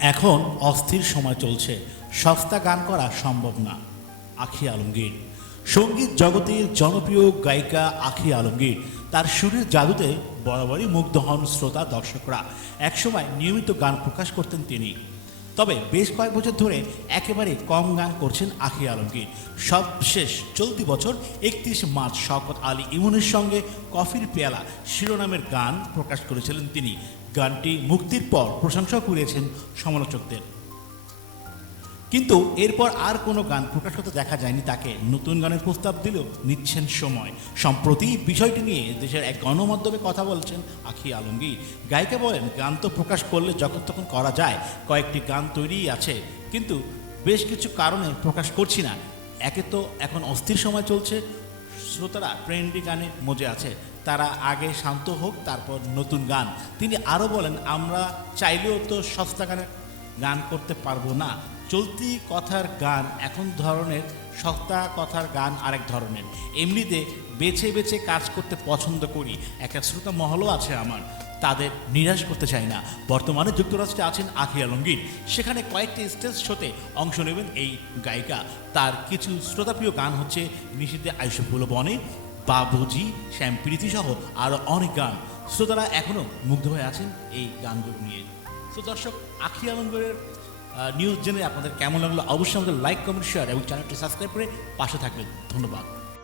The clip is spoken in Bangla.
এখন অস্থির সময় চলছে। সস্তা গান করা সম্ভব না। আখি আলমগীর। সংগীত জগতের জনপ্রিয় গায়িকা আখি আলমগীর তার সুরের জাদুতে বরাবরই মুগ্ধ হন শ্রোতা দর্শকরা। একসময় নিয়মিত গান প্রকাশ করতেন তিনি। তবে বেশ কয়েক বছর ধরে একেবারে কম গান করছেন আখি আলমগীর। সবশেষ চলতি বছর একত্রিশ মার্চ শওকত আলী ইমনের সঙ্গে কফির পেয়ালা শিরোনামের গান প্রকাশ করেছিলেন তিনি। গানটি মুক্তির পর প্রশংসা কুড়িয়েছেন সমালোচকদের। কিন্তু এরপর আর কোনো গান প্রকাশ করতে দেখা যায়নি। তাকে নতুন গানের প্রস্তাব দিলেও নিচ্ছেন সময়। সম্প্রতি বিষয়টি নিয়ে দেশের এক গণমাধ্যমে কথা বলছেন আখি আলমগীর। গায়িকা বলেন, গান তো প্রকাশ করলে যখন তখন করা যায়, কয়েকটি গান তৈরিই আছে, কিন্তু বেশ কিছু কারণে প্রকাশ করছি না। একে তো এখন অস্থির সময় চলছে, শ্রোতারা ট্রেন্ডি গানে মজে আছে। তারা আগে শান্ত হোক, তারপর নতুন গান। তিনি আরও বলেন, আমরা চাইলেও তো সস্তা গানের গান করতে পারব না। চলতি কথার গান, এখন ধরনের, সস্তা কথার গান আরেক ধরনের। এমনিতে বেছে বেছে কাজ করতে পছন্দ করি। একটা শ্রোতা মহলও আছে আমার। তাদের নিরাশ করতে চাই না। বর্তমানে যুক্তরাষ্ট্রে আছেন আখি আলমগীর সেখানে কয়েকটি স্টেজ শোতে অংশ নেবেন এই গায়িকা। তার কিছু শ্রোতাপ্রিয় গান হচ্ছে নিষিদ্ধে আইসফুল বনে, বাবুজি, শ্যামপ্রীতি সহ আরও অনেক গান। শ্রোতারা এখনও মুগ্ধ হয়ে আছেন এই গানগুলো নিয়ে। তো দর্শক, আখি আলমগড়ের নিউজ জেনে আপনাদের কেমন লাগল? অবশ্যই আমাদের লাইক কমেন্ট শেয়ার এবং চ্যানেলটি সাবস্ক্রাইব করে পাশে থাকবেন। ধন্যবাদ।